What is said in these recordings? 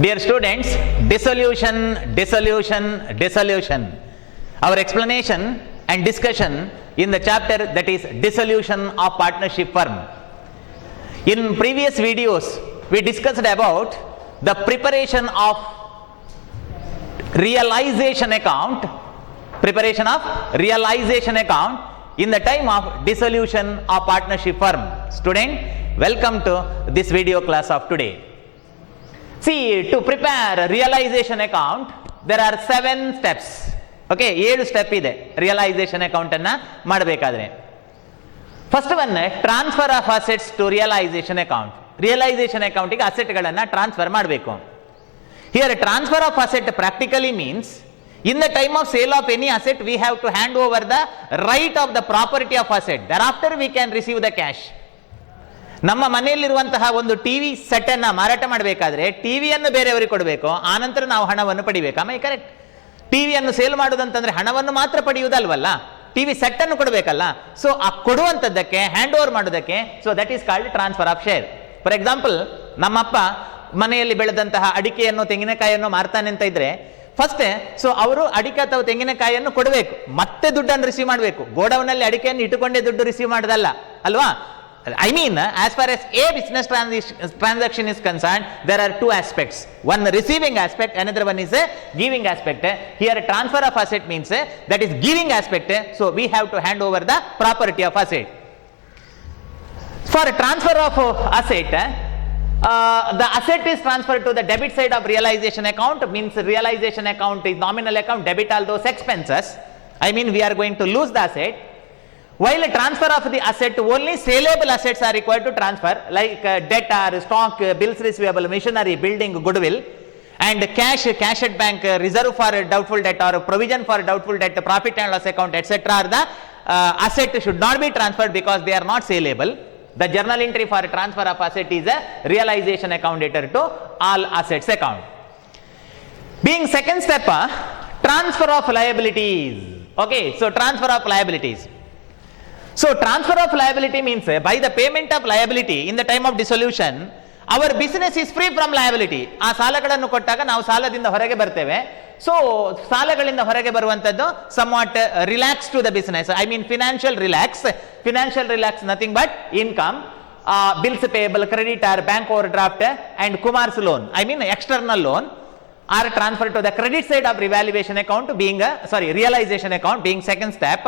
Dear students, dissolution. Our explanation and discussion in the chapter that is dissolution of partnership firm. In previous videos, we discussed about the preparation of realization account in the time of dissolution of partnership firm. Student, welcome to this video class of today. See, to prepare realization account, there are 7 steps. Okay, 7 step ಇದೆ realization account ಅನ್ನ ಮಾಡಬೇಕಾದ್ರೆ. First one, transfer of assets to realization account. Realization account ಗೆ asset ಗಳನ್ನ transfer ಮಾಡಬೇಕು. Here transfer of asset practically means in the time of sale of any asset we have to hand over the right of the property of asset. Thereafter we can receive the cash. ನಮ್ಮ ಮನೆಯಲ್ಲಿರುವಂತಹ ಒಂದು TV set ಅನ್ನ ಮಾರಾಟ ಮಾಡಬೇಕಾದ್ರೆ ಟಿವಿಯನ್ನು ಬೇರೆಯವರಿಗೆ ಕೊಡಬೇಕು, ಆನಂತರ ನಾವು ಹಣವನ್ನು ಪಡಿಬೇಕು. ಆಮೇಲೆ ಕರೆಕ್ಟ್, ಟಿವಿಯನ್ನು ಸೇಲ್ ಮಾಡೋದಂತಂದ್ರೆ ಹಣವನ್ನು ಮಾತ್ರ ಪಡೆಯುವುದಲ್ವಲ್ಲ, ಟಿವಿ ಸೆಟ್ ಅನ್ನು ಕೊಡಬೇಕಲ್ಲ. ಸೊ ಆ ಕೊಡುವಂತದ್ದಕ್ಕೆ ಹ್ಯಾಂಡ್ ಓವರ್ ಮಾಡೋದಕ್ಕೆ, so that is called transfer of share. For example, ನಮ್ಮಪ್ಪ ಮನೆಯಲ್ಲಿ ಬೆಳೆದಂತಹ ಅಡಿಕೆಯನ್ನು ತೆಂಗಿನಕಾಯಿಯನ್ನು ಮಾರ್ತಾನೆ ಅಂತ ಇದ್ರೆ ಫಸ್ಟ್ ಸೊ ಅವರು ಅಡಿಕೆ ಅಥವಾ ತೆಂಗಿನಕಾಯಿಯನ್ನು ಕೊಡಬೇಕು, ಮತ್ತೆ ದುಡ್ಡನ್ನು ರಿಸೀವ್ ಮಾಡಬೇಕು. ಗೋಡೌನಲ್ಲಿ ಅಡಿಕೆಯನ್ನು ಇಟ್ಟುಕೊಂಡೇ ದುಡ್ಡು ರಿಸೀವ್ ಮಾಡೋದಲ್ಲ ಅಲ್ವಾ. I mean, as far as a business transaction is concerned, there are 2 aspects. One receiving aspect, another one is a giving aspect. Here transfer of asset means that is giving aspect. So we have to hand over the property of asset. For transfer of asset, the asset is transferred to the debit side of realization account. Means realization account is nominal account, debit all those expenses. I mean, we are going to lose the asset. While transfer of the asset, only saleable assets are required to transfer, like debtor, stock, bills receivable, machinery, building, goodwill, and cash at bank, reserve for doubtful debt or provision for doubtful debt, profit and loss account, etc. are the asset should not be transferred because they are not saleable. The journal entry for transfer of asset is a realization account debtor to all assets account. Being second step, transfer of liabilities. Okay, so transfer of liabilities. So transfer of liability means by the payment of liability in the time of dissolution, our business is free from liability. ಆ ಸಾಲಗಳನ್ನು ಕೊಟ್ಟಾಗ ನಾವು ಸಾಲದಿಂದ ಹೊರಗೆ ಬರ್ತೇವೆ. So ಸಾಲಗಳಿಂದ ಹೊರಗೆ ಬರುವಂತದ್ದು somewhat relax to the business. I mean financial relax, nothing but income, bills payable, creditor, bank overdraft and Kumar's loan, I mean external loan, are transferred to the credit side of revaluation account being realization account being second step.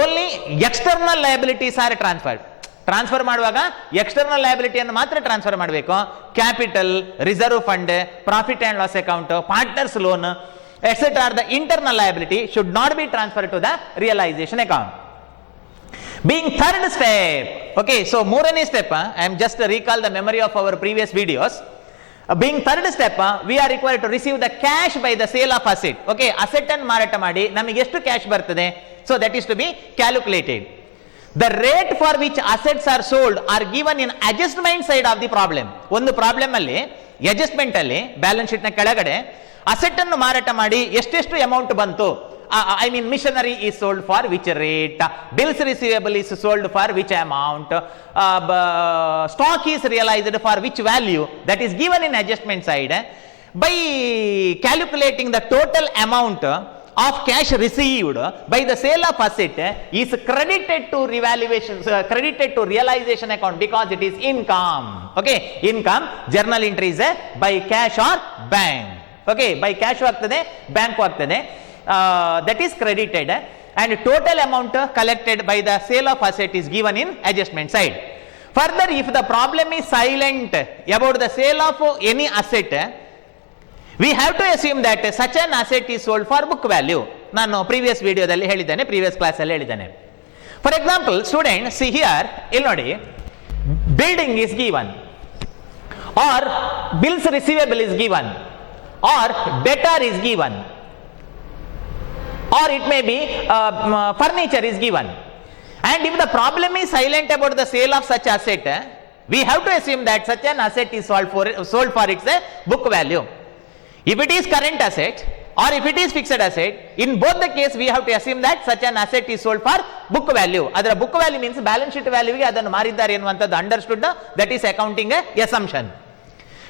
Only external liabilities are transferred. Transfer ಮಾಡುವಾಗ external ಲಯಬಿಲಿಟಿಯನ್ನು ಮಾತ್ರ transfer ಮಾಡಬೇಕು. Capital, reserve fund, profit and loss account, partners loan etcetera are the internal liability should not be transfer to the realisation account. Being third step, okay, so ಮೂರನೇ step, I am just recall the memory of our previous videos. Being third step, we are required to receive the cash by the sale of asset. Okay, asset ಅನ್ನು ಮಾರಾಟ ಮಾಡಿ ನಮಗೆ ಎಷ್ಟು cash ಬರ್ತದೆ, so that is to be calculated. The rate for which assets are sold are given in adjustment side of the problem. ಒಂದು problem ಅಲ್ಲಿ adjustment ಅಲ್ಲಿ balance sheet ನ ಕೆಳಗಡೆ ಅಸೆಟ್ ಅನ್ನು ಮಾರಾಟ ಮಾಡಿ ಎಷ್ಟೆಷ್ಟು ಅಮೌಂಟ್ ಬಂತು, I mean machinery is sold for which rate, bills receivable is sold for which amount, stock is realized for which value, that is given in adjustment side. By calculating the total amount of cash received by the sale of asset is credited to realization account because it is income. Okay, income, journal entry is by cash or bank. Okay, by cash ಆಗ್ತದೆ, bank ಆಗ್ತದೆ, that is credited, and total amount collected by the sale of asset is given in adjustment side. Further, if the problem is silent about the sale of any asset, we have to assume that such an asset is sold for book value. ನಾನು previous ವಿಡಿಯೋದಲ್ಲಿ ಹೇಳಿದ್ದೇನೆ, previous class ಅಲ್ಲಿ ಹೇಳಿದ್ದೇನೆ. For example, student see here, ಇಲ್ಲಿ ನೋಡಿ, building is given, or bills receivable is given, or debtor is given, or it may be furniture is given, and if the problem is silent about the sale of such asset, we have to assume that such an asset is sold for its book value. If it is current asset or if it is fixed asset, in both the case we have to assume that such an asset is sold for book value. Adara book value means balance sheet value ಗೆ ಅದನ್ನು ಮಾರಿದ್ದಾರೆ ಎನ್ನುವಂತದ್ದು understood, that is accounting assumption.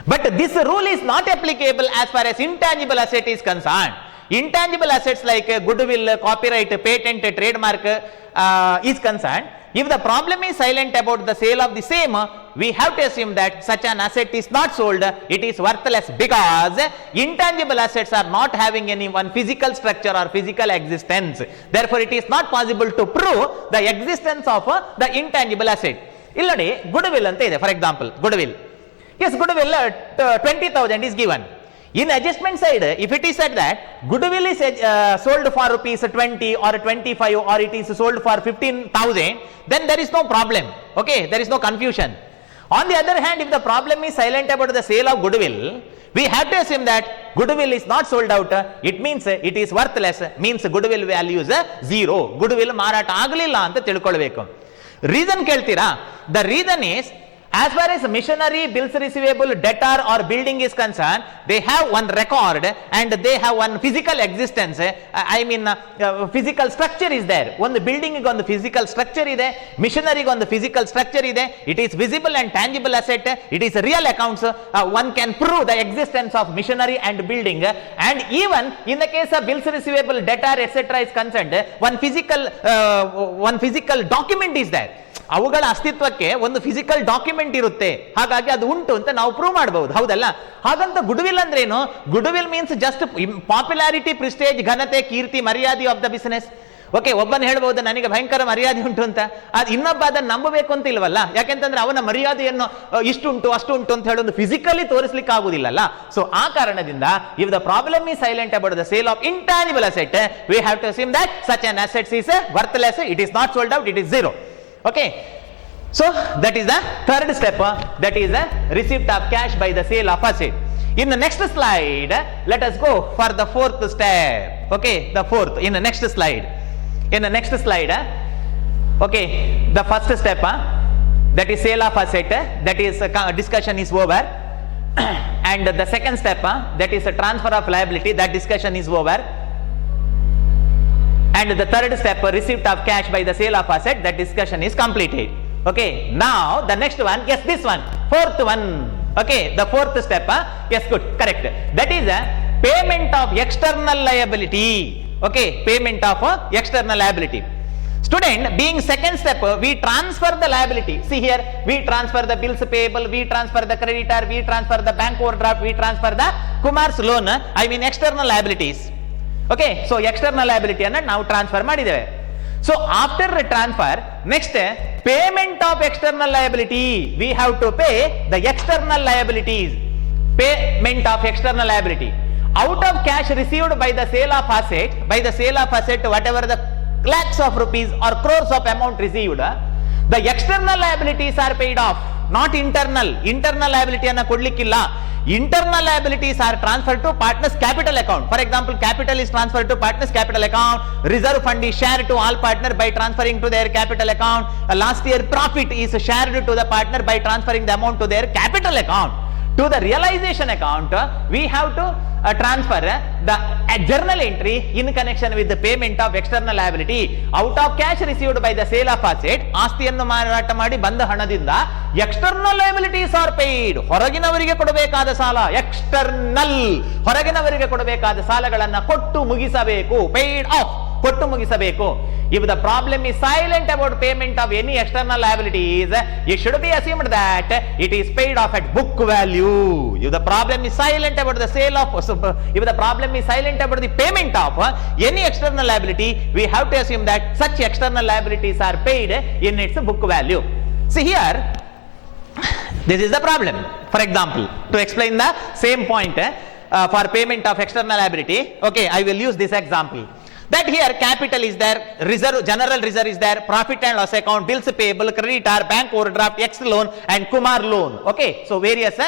But this rule is not applicable as far as intangible asset is concerned. Intangible assets like goodwill, copyright, patent, trademark is concerned. If the problem is silent about the sale of the same, we have to assume that such an asset is not sold, it is worthless, because intangible assets are not having any one physical structure or physical existence. Therefore, it is not possible to prove the existence of the intangible asset. Illadi goodwill ante ide, for example, goodwill. Yes, goodwill 20,000 is given. In adjustment side, if it is said that goodwill is sold for rupees 20 or 25 or it is sold for 15,000, then there is no problem. Okay, there is no confusion. On the other hand, if the problem is silent about the sale of goodwill, we have to assume that goodwill is not sold out. It means it is worthless, means goodwill value is 0. Goodwill ಮಾರಾಟ ಆಗಲಿಲ್ಲ ಅಂತ ತಿಳ್ಕೊಳ್ಬೇಕು. Reason ಕೇಳ್ತೀರಾ? The reason is, as far as machinery, bills receivable, debtor or building is concerned, they have one record and they have one physical existence. Physical structure is there. One building is on the physical structure ide, machinery on the physical structure ide. It is visible and tangible asset. It is real accounts. One can prove the existence of machinery and building. And even in the case of bills receivable, debtor, etc. is concerned, one physical document is there. ಅವುಗಳ ಅಸ್ತಿತ್ವಕ್ಕೆ ಒಂದು physical document ಇರುತ್ತೆ, ಹಾಗಾಗಿ ಅದು ಉಂಟು ಅಂತ ನಾವು prove ಮಾಡಬಹುದು, ಹೌದಲ್ಲ? ಹಾಗಂತ ಗುಡ್ವಿಲ್ ಅಂದ್ರೇನು? Goodwill means just popularity, prestige, ಘನತೆ, ಕೀರ್ತಿ, ಮರ್ಯಾದೆ ಆಫ್ ದ ಬಿಸಿನೆಸ್. ಓಕೆ, ಒಬ್ಬನ ಹೇಳ್ಬಹುದು ನನಗೆ ಭಯಂಕರ ಮರ್ಯಾದೆ ಉಂಟು ಅಂತ, ಅದು ಇನ್ನೊಬ್ಬ ಅದನ್ನು ನಂಬಬೇಕು ಅಂತ ಇಲ್ವಲ್ಲ? ಯಾಕೆಂತಂದ್ರೆ ಅವನ ಮರ್ಯಾದೆಯನ್ನು ಇಷ್ಟುಂಟು ಅಷ್ಟುಂಟು ಅಂತ ಹೇಳೋದು ಫಿಸಿಕಲಿ ತೋರಿಸಲಿಕ್ಕೆ ಆಗುದಿಲ್ಲಲ್ಲ. ಸೊ ಆ ಕಾರಣದಿಂದ if the problem is silent about the sale of intangible asset, we have to assume that such an asset is worthless, it is not sold out, it is 0. Okay, so that is the third step, that is the receipt of cash by the sale of asset. In the next slide, let us go for the fourth step. Okay, the fourth in the next slide. In the next slide, okay, the first step, that is sale of asset, that is discussion is over. And the second step, that is a transfer of liability, that discussion is over. And the third step, receipt of cash by the sale of asset, that discussion is completed. Okay, now the next one, yes, this one, fourth one. Okay, the fourth step, yes, good, correct. That is a payment of external liability. Okay, payment of external liability. Student, being second step, we transfer the liability. See here, we transfer the bills payable, we transfer the creditor, we transfer the bank overdraft, we transfer the Kumar's loan, external liabilities. Okay, so external liability ಅನ್ನು ನಾವು transfer ಮಾಡಿದ್ದೇವೆ. So after transfer, next payment of external liability, we have to pay the external liabilities. Payment of external liability out of cash received by the sale of asset, whatever the lakhs of rupees or crores of amount received, the external liabilities are paid off, not internal liability ಅನ್ನು ಕೊಡ್ಲಿಕ್ಕಿಲ್ಲ. Internal liabilities are transferred to partners capital account. For example, capital is transferred to partners capital account, reserve fund is shared to all partner by transferring to their capital account, last year profit is shared to the partner by transferring the amount to their capital account. To the realization account, we have to transfer the journal entry in connection with the payment of external liability. Out of cash received by the sale of asset, ಆಸ್ತಿಯನ್ನು ಮಾರಾಟ ಮಾಡಿ ಬಂದ ಹಣದಿಂದ external liabilities are paid. ಹೊರಗಿನವರಿಗೆ ಕೊಡಬೇಕಾದ ಸಾಲ, external, ಹೊರಗಿನವರಿಗೆ ಕೊಡಬೇಕಾದ ಸಾಲಗಳನ್ನು ಕೊಟ್ಟು ಮುಗಿಸಬೇಕು, paid off, ಕೊಟ್ಟು ಮುಗಿಸಬೇಕು. If the problem is silent about payment of any external liabilities, it should be assumed that it is paid off at book value. If the problem is silent about the sale of, if the problem is silent about the payment of any external liability, we have to assume that such external liabilities are paid in its book value. See here, this is the problem. For example, to explain the same point for payment of external liability, okay, I will use this example. That here capital is there, reserve, general reserve is there, profit and loss account, bills payable, creditor, bank overdraft, X loan and Kumar loan. Okay, so various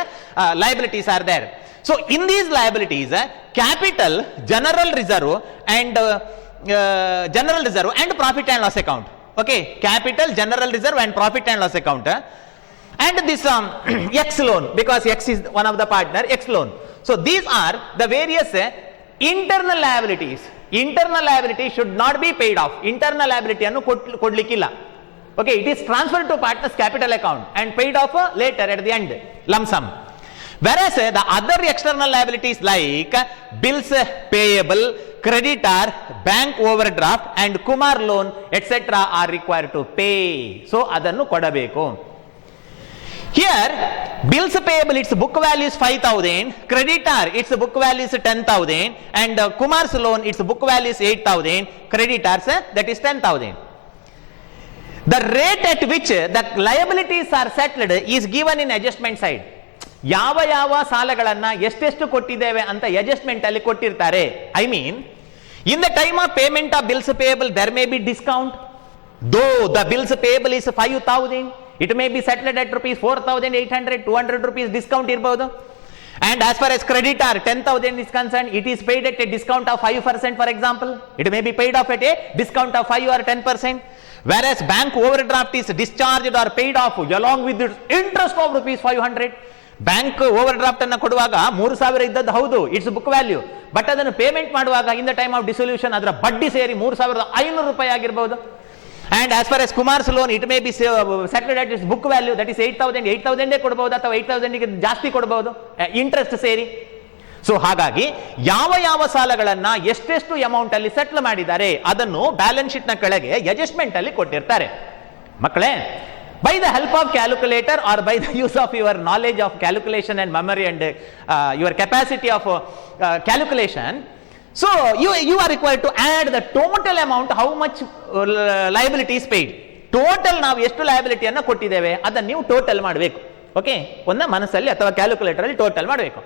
liabilities are there. So in these liabilities, capital, general reserve and profit and loss account. Okay, capital, general reserve and profit and loss account. And this X loan, because X is one of the partner, X loan. So these are the various internal liabilities. Internal liability should not be paid off. Internal liability ಅನ್ನು ಕೊಡ್ಲಿಕ್ಕಿಲ್ಲ. Okay, it is transferred to partners capital account and paid off later at the end, lump sum. Whereas the other external liabilities like bills payable, creditor, bank overdraft and Kumar loan etc. are required to pay. So adannu kodabeku. Here bills payable, its book value is 5,000, creditor its book value is 10,000 and Kumar's loan its book value is 8,000, creditors that is 10,000. The rate at which the liabilities are settled is given in adjustment side. ಯಾವ ಯಾವ ಸಾಲಗಳನ್ನ ಎಷ್ಟೆಷ್ಟು ಕೊಟ್ಟಿದ್ದೇವೆ ಅಂತ adjustment ಅಲ್ಲಿ ಕೊಟ್ಟಿರ್ತಾರೆ. I mean in the time of payment of bills payable there may be discount. Though the bills payable is 5,000, it may be settled at rupees 4,800, 200 rupees discount ಇರಬಹುದು. And as far as creditor 10,000 is concerned, it is paid at a discount of 5%, for example. It may be paid off at a discount of 5 or 10%. Whereas bank overdraft is discharged or paid off along with the interest of rupees 500. Bank overdraft ಅನ್ನು ಕೊಡುವಾಗ 3,000 ಇದ್ದದ್ದು ಹೌದು, it's book value. But ಅದನ್ನು payment ಮಾಡುವಾಗ ಇನ್ the time of dissolution ಅದರ ಬಡ್ಡಿ ಸೇರಿ 3,500 ರೂಪಾಯಿ ಆಗಿರಬಹುದು. And as far as Kumar's loan, it may be settled at its book value, that is 8,000. 8,000 ಕೊಡಬಹುದು ಅಥವಾ 8,000 ಜಾಸ್ತಿ ಕೊಡಬಹುದು ಇಂಟ್ರೆಸ್ಟ್ ಸೇರಿ. ಸೊ ಹಾಗಾಗಿ ಯಾವ ಯಾವ ಸಾಲಗಳನ್ನ ಎಷ್ಟೆಷ್ಟು ಅಮೌಂಟ್ ಅಲ್ಲಿ ಸೆಟ್ಲ್ ಮಾಡಿದ್ದಾರೆ ಅದನ್ನು ಬ್ಯಾಲೆನ್ಸ್ ಶೀಟ್ ನ ಕೆಳಗೆ ಅಡ್ಜಸ್ಟ್ಮೆಂಟ್ ಅಲ್ಲಿ ಕೊಟ್ಟಿರ್ತಾರೆ. ಮಕ್ಕಳೇ, by the help of calculator or by the use of your knowledge of calculation and memory and your capacity of calculation, so you are required to add the total amount, how much liability is paid. Total ನಾವು ಎಷ್ಟು liability ಅನ್ನ ಕೊಟ್ಟಿದ್ದೇವೆ ಅದನ್ನು ನೀವು total ಮಾಡಬೇಕು. Okay, ಒಂದ ಮನಸ್ಸಲ್ಲಿ ಅಥವಾ ಕ್ಯಾಲ್ಕುಲೇಟರ್ ಅಲ್ಲಿ ಟೋಟಲ್ ಮಾಡಬೇಕು.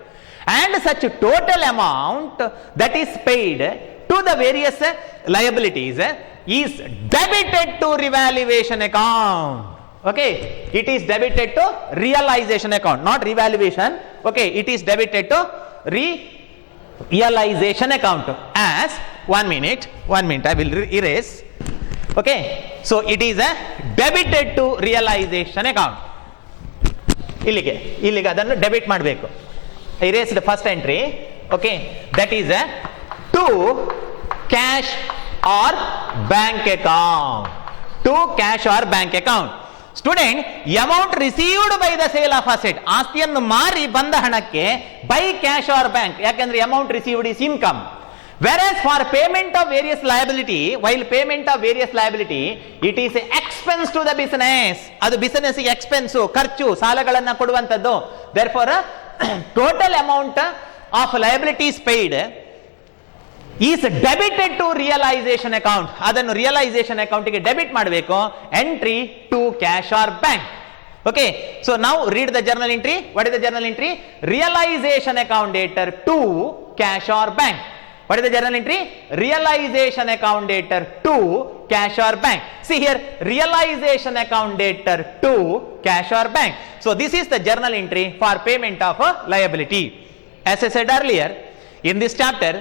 and such total amount that is paid to the various liabilities is debited to revaluation account. Okay, it is debited to realization account, not revaluation. Okay, it is debited to realization account as 1 minute I will erase. Okay, so it is a debited to realization account. ಇಲ್ಲಿಗೆ ಅದನ್ನು debit ಮಾಡಬೇಕು. erase the first entry. Okay, that is a to cash or bank account. To cash or bank account. Student, amount received by the sale of asset, ಆಸ್ತಿಯನ್ನು ಮಾರಿ ಬಂದ ಹಣಕ್ಕೆ by cash or bank, ಯಾಕಂದ್ರೆ amount received is income. Whereas for payment of various liability, while payment of various liability, it is expense to the business. ಅದು business ಗೆ expense, ಖರ್ಚು, ಸಾಲಗಳನ್ನ ಕೊಡುವಂತದ್ದು. Therefore, total amount of liabilities paid is debited to realization account. ಅದನ್ನು realisation account ಗೆ debit ಮಾಡಬೇಕು. Entry to cash or bank. Okay, so now read the journal entry. What is the journal entry? Realization account dater to cash or bank. What is the journal entry? Realization account dater to cash or bank. See here, realization account dater to cash or bank. So this is the journal entry for payment of a liability. As I said earlier, in this chapter,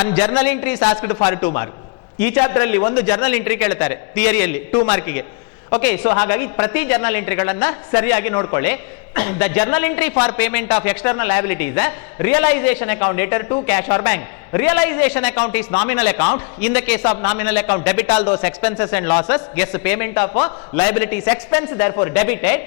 one journal entry is asked for 2 marks. ಈ chapter ಅಲ್ಲಿ ಒಂದು journal entry ಕೇಳ್ತಾರೆ ಥಿಯರಿಯಲ್ಲಿ 2 ಮಾರ್ಕಿಗೆ. Okay, so ಹಾಗಾಗಿ ಪ್ರತಿ journal ಎಂಟ್ರಿಗಳನ್ನ ಸರಿಯಾಗಿ ನೋಡ್ಕೊಳ್ಳಿ. The journal entry for payment of external liabilities, realisation account debtor to cash or bank. Realization account is nominal account. In the case of nominal account, debit all those expenses and losses. Yes, payment of liability is expense, therefore debited.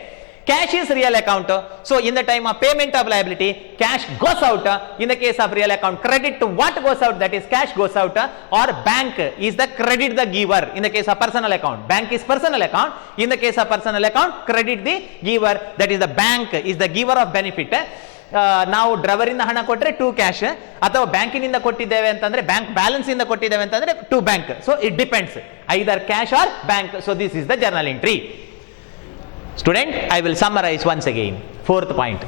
Cash is real account. So in the time of payment of liability, cash goes out. In the case of real account, credit to what goes out, that is cash goes out. Or bank is the credit the giver. In the case of personal account, bank is personal account. In the case of personal account, credit the giver, that is the bank is the giver of benefit. ನಾವು driver ಇಂದ ಹಣ ಕೊಟ್ಟರೆ to cash, ಅಥವಾ ಬ್ಯಾಂಕಿನಿಂದ ಕೊಟ್ಟಿದ್ದೇವೆ ಅಂತಂದ್ರೆ bank balance ಇಂದ ಕೊಟ್ಟಿದ್ದೇವೆ ಅಂತಂದ್ರೆ to bank. So it depends either cash or bank. So this is the journal entry. Student, I will summarize once again. 4th point,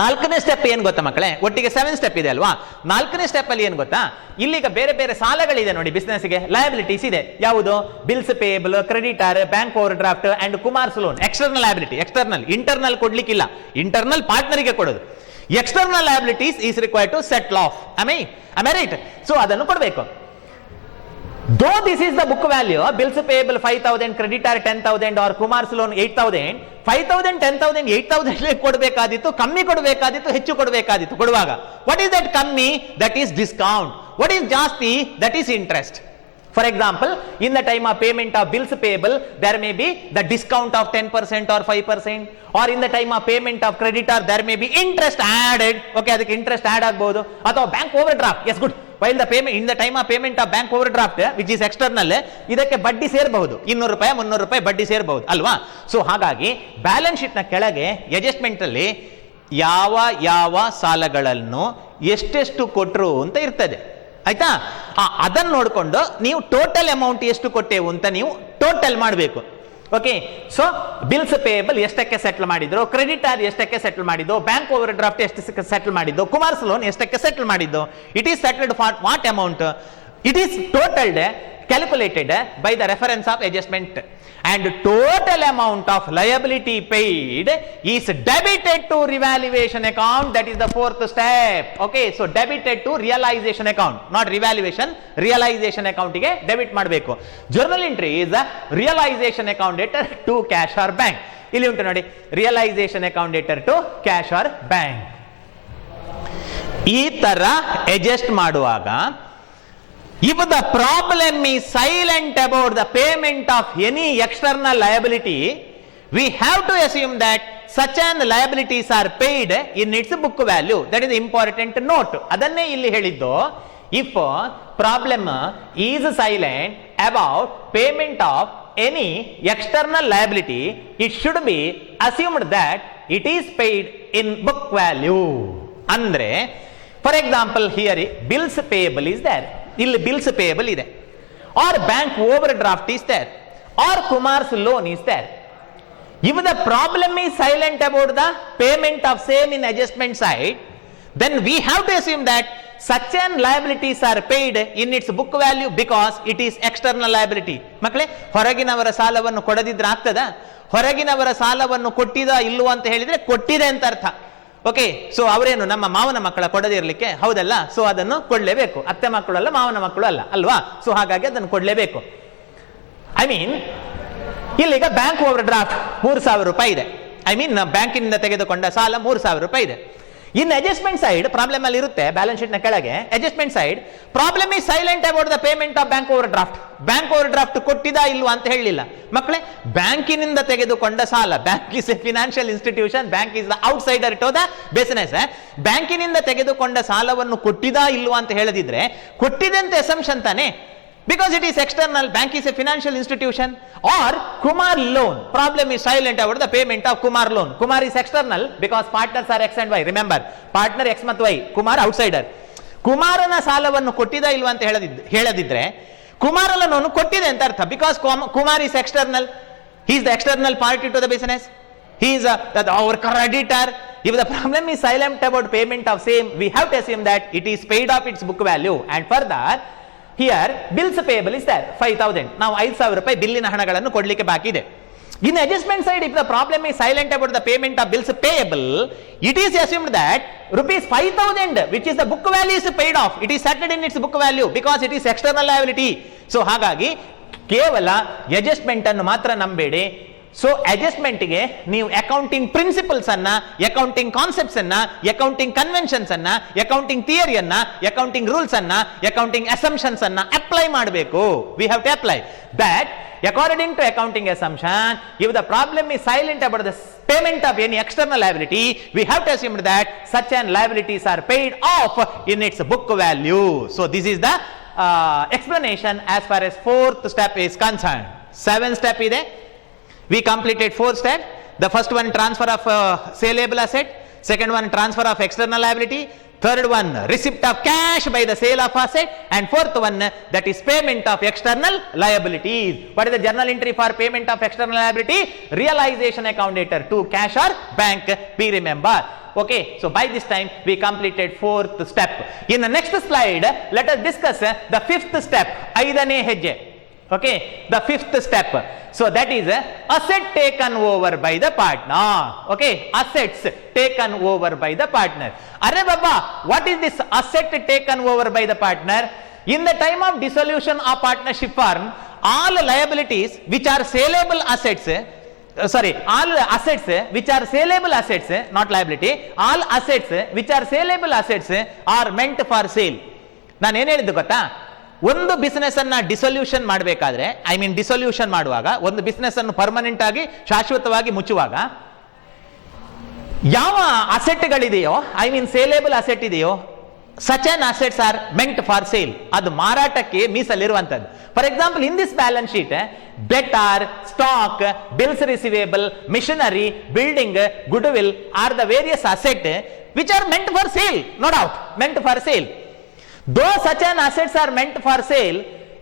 4ನೇ ಸ್ಟೆಪ್ ಏನ್ ಗೊತ್ತಾ ಮಕ್ಕಳೇ? ಒಟ್ಟಿಗೆ 7 ಸ್ಟೆಪ್ ಇದೆ ಅಲ್ವಾ? 4ನೇ ಸ್ಟೆಪ್ ಅಲ್ಲಿ ಏನ್ ಗೊತ್ತಾ? ಇಲ್ಲಿಗ ಬೇರೆ ಬೇರೆ ಸಾಲಗಳಿದೆ ನೋಡಿ, ಬಿಸ್ನೆಸ್ಗೆ ಲಯಬಿಲಿಟೀಸ್ ಇದೆ. ಯಾವುದು? Bills payable, creditor, bank overdraft and Kumar's loan. External liability, external. Internal ಕೊಡ್ಲಿಕ್ಕಿಲ್ಲ, ಇಂಟರ್ನಲ್ ಪಾರ್ಟ್ನರ್ಗೆ ಕೊಡೋದು. External liabilities is required to settle off. I right? So ಅದನ್ನು ಕೊಡಬೇಕು. Though this is the book value, bills payable 5,000, creditor 10,000 or Kumar's loan 8,000, 5,000, 10,000, 8,000 ಕೊಡಬೇಕಾದಿತ್ತು, ಕಮ್ಮಿ ಕೊಡಬೇಕಾದಿತ್ತು, ಹೆಚ್ಚು ಕೊಡಬೇಕಾದಿತ್ತು. ಕೊಡುವಾಗ what is that ಕಮ್ಮಿ? That is discount. What is ಜಾಸ್ತಿ? That is interest. For example, in the time of payment of bills payable, there may be the discount of 10% or 5%, or in the time of payment of creditor, there may be interest added. Okay, ಅದಕ್ಕೆ interest add ಆಗಬಹುದು, ಅಥವಾ bank over draft. Yes, good. While the payment in the time of payment of bank overdraft, which is external, ಇದಕ್ಕೆ ಬಡ್ಡಿ ಸೇರಬಹುದು, 200 ರೂಪಾಯಿ 300 ರೂಪಾಯಿ ಬಡ್ಡಿ ಸೇರಬಹುದು ಅಲ್ವಾ. ಸೊ ಹಾಗಾಗಿ ಬ್ಯಾಲೆನ್ಸ್ ಶೀಟ್ ನ ಕೆಳಗೆ ಅಡ್ಜಸ್ಟ್ಮೆಂಟ್ ಅಲ್ಲಿ ಯಾವ ಯಾವ ಸಾಲಗಳನ್ನು ಎಷ್ಟೆಷ್ಟು ಕೊಟ್ಟರು ಅಂತ ಇರ್ತದೆ, ಆಯ್ತಾ. ಅದನ್ನು ನೋಡಿಕೊಂಡು ನೀವು ಟೋಟಲ್ ಅಮೌಂಟ್ ಎಷ್ಟು ಕೊಟ್ಟೆವು ಅಂತ ನೀವು ಟೋಟಲ್ ಮಾಡಬೇಕು. ಓಕೆ, ಸೊ ಬಿಲ್ಸ್ ಪೇಯಬಲ್ ಎಷ್ಟಕ್ಕೆ ಸೆಟಲ್ ಮಾಡಿದ್ರು, ಕ್ರೆಡಿಟರ್ ಎಷ್ಟಕ್ಕೆ ಸೆಟಲ್ ಮಾಡಿದ್ದು, ಬ್ಯಾಂಕ್ ಓವರ್ ಡ್ರಾಫ್ಟ್ ಎಷ್ಟು ಸೆಟಲ್ ಮಾಡಿದ್ದು, ಕುಮಾರ್ಸ್ ಲೋನ್ ಎಷ್ಟಕ್ಕೆ ಸೆಟಲ್ ಮಾಡಿದ್ದು, it is settled for what amount, it is totalled calculated by the reference of adjustment, and total amount of liability paid is debited to revaluation account. That is the fourth step. Okay, so debited to realization account, not revaluation, realization account ಗೆ debit ಮಾಡಬೇಕು. journal entry is the realization account debtor to cash or bank. ಇಲ್ಲಿ ಉಂಟು ನೋಡಿ, realization account debtor to cash or bank. ಈ ತರ adjust ಮಾಡುವಾಗ, if the problem is silent about the payment of any external liability, we have to assume that such an liabilities are paid in its book value. That is the important note. Adanne illi heliddu, if problem is silent about payment of any external liability, it should be assumed that it is paid in book value. Andre, for example, here bills payable is there, ಇಲ್ಲಿ bills payable ಇದೆ, or bank overdraft is there, or Kumar's loan is there. If the problem is silent about the payment of same in adjustment side, then we have to assume that such an liabilities are paid in its book value because it is external liability. ಮಕ್ಕಳೇ, ಹೊರಗಿನವರ ಸಾಲವನ್ನು ಕೊಡದಿದ್ರೆ ಆಗ್ತದ? ಹೊರಗಿನವರ ಸಾಲವನ್ನು ಕೊಟ್ಟಿದ ಇಲ್ಲೋ ಅಂತ ಹೇಳಿದ್ರೆ ಕೊಟ್ಟಿದೆ ಅಂತ ಅರ್ಥ. ಓಕೆ, ಸೊ ಅವರೇನು ನಮ್ಮ ಮಾವನ ಮಕ್ಕಳ ಕೊಡದಿರ್ಲಿಕ್ಕೆ, ಹೌದಲ್ಲ. ಸೊ ಅದನ್ನು ಕೊಡ್ಲೇಬೇಕು, ಅತ್ತೆ ಮಕ್ಕಳು ಅಲ್ಲ, ಮಾವನ ಮಕ್ಕಳು ಅಲ್ಲ ಅಲ್ವಾ. ಸೊ ಹಾಗಾಗಿ ಅದನ್ನು ಕೊಡ್ಲೇಬೇಕು. ಐ ಮೀನ್ ಇಲ್ಲಿಗ ಬ್ಯಾಂಕ್ ಓವರ್ ಡ್ರಾಫ್ಟ್ 3,000 ರೂಪಾಯಿ ಇದೆ. ಐ ಮೀನ್ ಬ್ಯಾಂಕಿನಿಂದ ತೆಗೆದುಕೊಂಡ ಸಾಲ 3,000 ರೂಪಾಯಿ ಇದೆ. ಇನ್ ಅಡ್ಜಸ್ಟ್ಮೆಂಟ್ ಸೈಡ್ ಪ್ರಾಬ್ಲಮ್ ಅಲ್ಲಿ ಇರುತ್ತೆ, ಬ್ಯಾಲೆನ್ಸ್ ಶೀಟ್ ನ ಕೆಳಗೆ adjustment side problem is silent about the payment of bank overdraft. Bank overdraft ಕೊಟ್ಟಿದ ಇಲ್ವಾ ಅಂತ ಹೇಳಿಲ್ಲ ಮಕ್ಕಳೇ. ಬ್ಯಾಂಕಿನಿಂದ ತೆಗೆದುಕೊಂಡ ಸಾಲ, bank is a financial institution, bank is the outsider to the business. ಬ್ಯಾಂಕಿನಿಂದ ತೆಗೆದುಕೊಂಡ ಸಾಲವನ್ನು ಕೊಟ್ಟಿದ ಇಲ್ವಾ ಅಂತ ಹೇಳದಿದ್ರೆ ಕೊಟ್ಟಿದೆ ಅಂತ ಅಸಂಪ್ಷನ್ ತಾನೆ, because it is external, bank is a financial institution. Or Kumar loan, problem is silent about the payment of Kumar loan. Kumar is external because partners are X and Y. Remember, partner X ಮತ್ತು Y, Kumar outsider. ಕುಮಾರನ ಸಾಲವನ್ನು ಕೊಟ್ಟಿದ ಇಲ್ವಾ ಅಂತ ಹೇಳದಿದ್ರೆ ಕುಮಾರನ loan ಕೊಟ್ಟಿದೆ ಅಂತ ಅರ್ಥ, because Kumar is external, he is the external party to the business, he is our creditor. If the problem is silent about payment of same, we have to assume that it is paid off its book value. And further, here bills payable is there 5,000. ನಾವು 5,000 ರೂಪಾಯಿ ಬಿಲ್ಲಿನ ಹಣಗಳನ್ನು ಕೊಡ್ಲಿಕ್ಕೆ ಬಾಕಿ ಇದೆ. In adjustment side, if the problem is silent about the payment of bills payable, it is assumed that rupees 5,000, which is the book value, is paid off. It is settled in its book value because it is external liability. So ಹಾಗಾಗಿ ಕೇವಲ adjustment ಅನ್ನು ಮಾತ್ರ ನಂಬೇಡಿ. So ಅಡ್ಜಸ್ಟ್ಮೆಂಟ್ಗೆ ನೀವು accounting principles ಅನ್ನ, accounting concepts ಅನ್ನ, accounting conventions ಅನ್ನ, accounting ಥಿಯರಿಯನ್ನ, ಅಕೌಂಟಿಂಗ್ ರೂಲ್ಸ್ ಅನ್ನ, ಅಕೌಂಟಿಂಗ್ ಅಸಂಪ್ಷನ್ಸ್ ಅನ್ನ ಅಪ್ಲೈ ಮಾಡಬೇಕು. We have to apply that according to accounting assumption. If the problem is silent about the payment of any external liability, we have to assume that such an liabilities are paid off in its book value. So this is the explanation as far as fourth step is concerned. 7 step ide. We completed 4 steps. The first one, transfer of saleable asset. Second one, transfer of external liability. Third one, receipt of cash by the sale of asset. And fourth one, that is payment of external liabilities. What is the journal entry for payment of external liability? Realization account debtor to cash or bank. Be remember. Okay, so by this time we completed 4th step. In the next slide, let us discuss the 5th step. ಐದನೇ ಹೆಜ್ಜೆ. Okay, the 5th step. So that is asset taken over by the partner. Okay, assets taken over by the partner. Arre baba, what is this asset taken over by the partner? In the time of dissolution of partnership firm, all liabilities which are saleable assets, all assets which are saleable assets, not liability, all assets which are saleable assets are meant for sale. ನಾನು ಏನು ಹೇಳಿದ್ದು ಗೊತ್ತಾ? ಒಂದು business ಅನ್ನ dissolution ಮಾಡಬೇಕಾದ್ರೆ, I mean dissolution ಮಾಡುವಾಗ, ಒಂದು business ಅನ್ನು ಪರ್ಮನೆಂಟ್ ಆಗಿ ಶಾಶ್ವತವಾಗಿ ಮುಚ್ಚುವಾಗ ಯಾವ ಅಸೆಟ್ಗಳಿದೆಯೋ, ಐ ಮೀನ್ ಸೇಲೇಬಲ್ ಅಸೆಟ್ ಇದೆಯೋ, such an assets are meant for sale, ಅದು ಮಾರಾಟಕ್ಕೆ ಮೀಸಲಿರುವಂತದ್ದು. For example, in this balance sheet, debtor, stock, bills receivable, machinery, building, goodwill are the various asset which are meant for sale, no doubt, meant for sale. Though such an assets are meant for sale,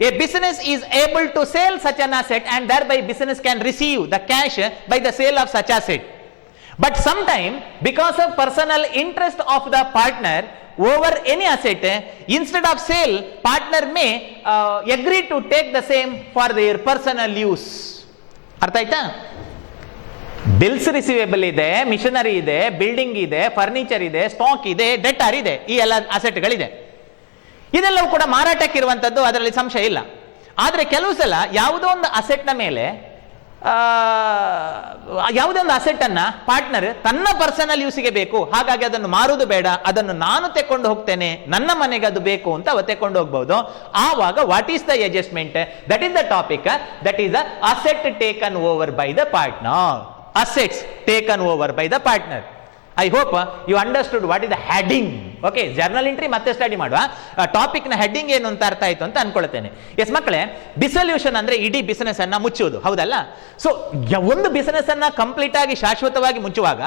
a business is able to sell such an asset and thereby business can receive the cash by the sale of such asset. But sometime, because of personal interest of the partner over any asset, instead of sale, partner may agree to take the same for their personal use. ಅರ್ಥ ಆಯ್ತಾ? Bills receivable ಇದೆ, missionary ಇದೆ, building ಇದೆ, furniture ಇದೆ, stock ಇದೆ, debtor ಇದೆ, ಈ ಎಲ್ಲ ಅಸೆಟ್ಗಳಿದೆ. ಇದೆಲ್ಲವೂ ಕೂಡ ಮಾರಾಟಕ್ಕೆ ಇರುವಂತದ್ದು, ಅದರಲ್ಲಿ ಸಂಶಯ ಇಲ್ಲ. ಆದರೆ ಕೆಲವು ಸಲ ಯಾವುದೋ ಒಂದು ಅಸೆಟ್ನ ಮೇಲೆ, ಯಾವುದೇ ಒಂದು ಅಸೆಟ್ ಅನ್ನ ಪಾರ್ಟ್ನರ್ ತನ್ನ ಪರ್ಸನಲ್ ಯೂಸಿಗೆ ಬೇಕು, ಹಾಗಾಗಿ ಅದನ್ನು ಮಾರುವುದು ಬೇಡ, ಅದನ್ನು ನಾನು ತೆಕೊಂಡು ಹೋಗ್ತೇನೆ, ನನ್ನ ಮನೆಗೆ ಅದು ಬೇಕು ಅಂತ ಅವ ತೆಕೊಂಡು ಹೋಗ್ಬಹುದು. ಆವಾಗ what is the adjustment? That is the topic, that is the asset taken over by the partner. Assets taken over by the partner. I hope you understood what is the heading. Okay, journal entry ಮತ್ತೆ study ಮಾಡುವ. Topic ನ heading ಏನು ಅಂತ ಅರ್ಥ ಆಯ್ತು ಅಂತ ಅನ್ಕೊಳ್ತೇನೆ. S ಮಕ್ಕಳೇ, dissolution ಅಂದ್ರೆ ಇಡೀ ಬಿಸಿನೆಸ್ ಅನ್ನ ಮುಚ್ಚುವುದು, ಹೌದಲ್ಲ? ಸೊ ಒಂದು ಬಿಸಿನೆಸ್ ಅನ್ನ ಕಂಪ್ಲೀಟ್ ಆಗಿ ಶಾಶ್ವತವಾಗಿ ಮುಚ್ಚುವಾಗ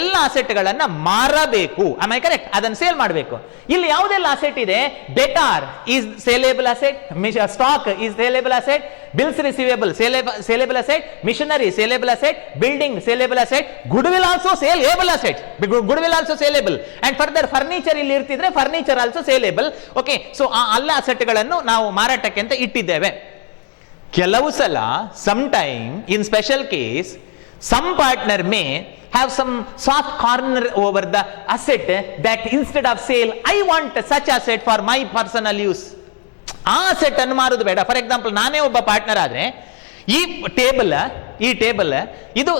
ಎಲ್ಲ ಅಸೆಟ್ಗಳನ್ನ ಮಾರಬೇಕು. Am I correct? ಅದನ್ನ ಸೇಲ್ ಮಾಡಬೇಕು. ಇಲ್ಲಿ ಯಾವುದೆಲ್ಲ ಅಸೆಟ್ ಇದೆ? Debtor is saleable asset, stock is saleable asset, bills receivable saleable asset, machinery saleable asset, building saleable asset, goodwill also saleable asset, goodwill also saleable, and further furniture ಇಲ್ಲಿ ಇರ್ತಿದ್ರೆ furniture also saleable. Okay, so ಆ ಎಲ್ಲ ಅಸೆಟ್ಗಳನ್ನು ನಾವು ಮಾರಾಟಕ್ಕೆ ಅಂತ ಇಟ್ಟಿದ್ದೇವೆ. ಕೆಲವು ಸಲ, some time in special case, some partner may have some soft corner over the asset that instead of sale I want such asset for my personal use. ಆ ಅಸೆಟ್ ಅನ್ನು ಮಾರುವುದು ಬೇಡ. ಫಾರ್ ಎಕ್ಸಾಂಪಲ್, ನಾನೇ ಒಬ್ಬ ಪಾರ್ಟ್ನರ್ ಆದ್ರೆ ಈ table ಇದು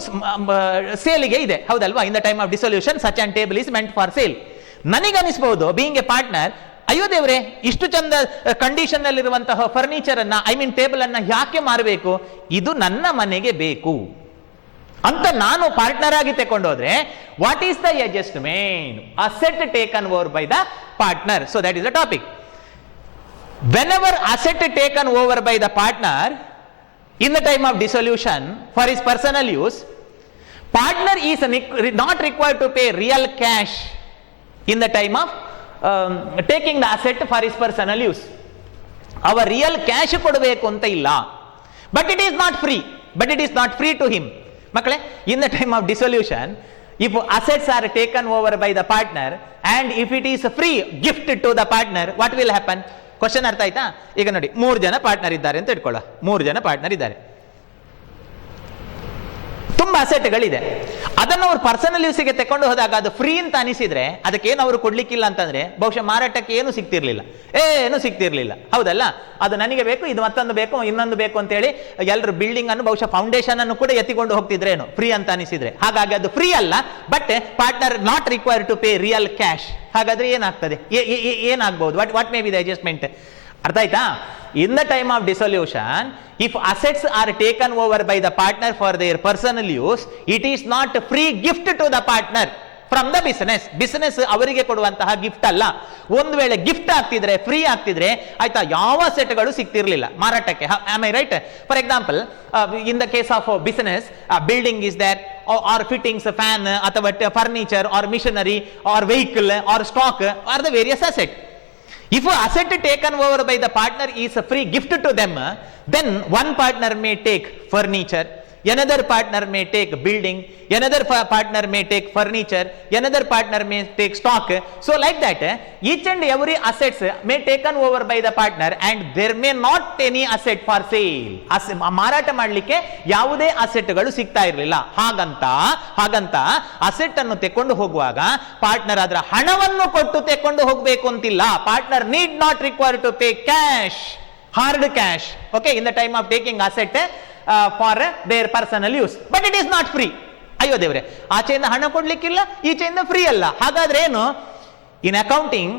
ಸೇಲಿಗೆ ಇದೆ, ಹೌದಲ್ವಾ? In the time of dissolution such and table is meant for sale. ನನಗನಿಸಬಹುದು, ಬೀಯಿಂಗ್ ಎ ಪಾರ್ಟ್ನರ್, ಅಯ್ಯೋ ದೇವ್ರೆ, ಇಷ್ಟು ಚಂದ ಕಂಡೀಷನ್ ನಲ್ಲಿರುವಂತಹ ಫರ್ನಿಚರ್ ಅನ್ನ, ಐ ಮೀನ್ ಟೇಬಲ್ ಅನ್ನ ಯಾಕೆ ಮಾರಬೇಕು? ಇದು ನನ್ನ ಮನೆಗೆ ಬೇಕು ಅಂತ ನಾನು ಪಾರ್ಟ್ನರ್ ಆಗಿ ತಗೊಂಡೋದ್ರೆ what is the adjustment? Asset taken over by the partner. So that is the topic. Whenever asset taken over by the partner in the time of dissolution for his personal use, partner is not required to pay real cash in the time of taking the asset for his personal use. Our real cash ಕೊಡಬೇಕು ಅಂತ ಇಲ್ಲ. But it is not free to him. ಮಕ್ಕಳೇ, in the time of dissolution, if assets are taken over by the partner and if it is free gift to the partner, what will happen? Question ಅರ್ಥ ಆಯ್ತಾ? ಈಗ ನೋಡಿ, 3 ಜನ partner ಇದ್ದಾರೆ ಅಂತ ಇಟ್ಕೊಳ್ಳ. 3 ಜನ partner ಇದ್ದಾರೆ, ತುಂಬಾ ಅಸೆಟ್ಗಳಿದೆ. ಅದನ್ನು ಅವ್ರು ಪರ್ಸನಲ್ ಯೂಸಿಗೆ ತಕೊಂಡು ಹೋದಾಗ ಅದು ಫ್ರೀ ಅಂತ ಅನಿಸಿದ್ರೆ, ಅದಕ್ಕೇನು ಅವರು ಕೊಡ್ಲಿಕ್ಕಿಲ್ಲ ಅಂತಂದ್ರೆ ಬಹುಶಃ ಮಾರಾಟಕ್ಕೆ ಏನು ಸಿಗ್ತಿರ್ಲಿಲ್ಲ, ಹೌದಲ್ಲ? ಅದು ನನಗೆ ಬೇಕು, ಇದು ಮತ್ತೊಂದು ಬೇಕು, ಇನ್ನೊಂದು ಬೇಕು ಅಂತ ಹೇಳಿ ಎಲ್ಲರೂ ಬಿಲ್ಡಿಂಗ್ ಅನ್ನು, ಬಹುಶಃ ಫೌಂಡೇಶನ್ ಅನ್ನು ಕೂಡ ಎತ್ತಿಕೊಂಡು ಹೋಗ್ತಿದ್ರೇನು, ಫ್ರೀ ಅಂತ ಅನಿಸಿದ್ರೆ. ಹಾಗಾಗಿ ಅದು ಫ್ರೀ ಅಲ್ಲ, but partner not required to pay real cash. ಹಾಗಾದ್ರೆ ಏನಾಗ್ತದೆ? ಏನಾಗಬಹುದು? What may be the adjustment? ಅರ್ಥ ಆಯ್ತಾ? In the time of dissolution, if assets are taken over by the partner for their personal use, it is not a free gift to the partner from the business ಅವರಿಗೆ ಕೊಡುವಂತಹ gift ಅಲ್ಲ. ಒಂದು ವೇಳೆ gift ಆಗ್ತಿದ್ರೆ, free ಆಗ್ತಿದ್ರೆ ಆಯ್ತಾ, ಯಾವ ಅಸೆಟ್ಗಳು ಸಿಗ್ತಿರ್ಲಿಲ್ಲ ಮಾರಾಟಕ್ಕೆ. Am I right? For example, in the case of business, building is there, or fittings, fan ಅಥವಾ furniture, or machinery, or vehicle, or stock or the various asset. If an asset taken over by the partner is a free gift to them, then one partner may take furniture, another partner may take building, another partner may take furniture, another partner may take stock. So like that, each and every assets may taken over by the partner and there may not any asset for sale. ಮಾರಾಟ ಮಾಡಲಿಕ್ಕೆ ಯಾವುದೇ ಅಸೆಟ್ಗಳು ಸಿಗ್ತಾ ಇರಲಿಲ್ಲ. ಹಾಗಂತ asset ಅನ್ನು ತೆಕೊಂಡು ಹೋಗುವಾಗ partner ಅದರ ಹಣವನ್ನು ಕೊಟ್ಟು ತೆಕೊಂಡು ಹೋಗಬೇಕು ಅಂತಿಲ್ಲ. Partner need not require to pay cash, hard cash, okay, in the time of taking asset for their personal use. But it is not free. ಅಯ್ಯೋ ದೇವ್ರೆ, ಆಚೆಯಿಂದ ಹಣ ಕೊಡ್ಲಿಕ್ಕಿಲ್ಲ, ಈಚೆಯಿಂದ ಫ್ರೀ ಅಲ್ಲ. ಹಾಗಾದ್ರೆ ಏನು? ಇನ್ accounting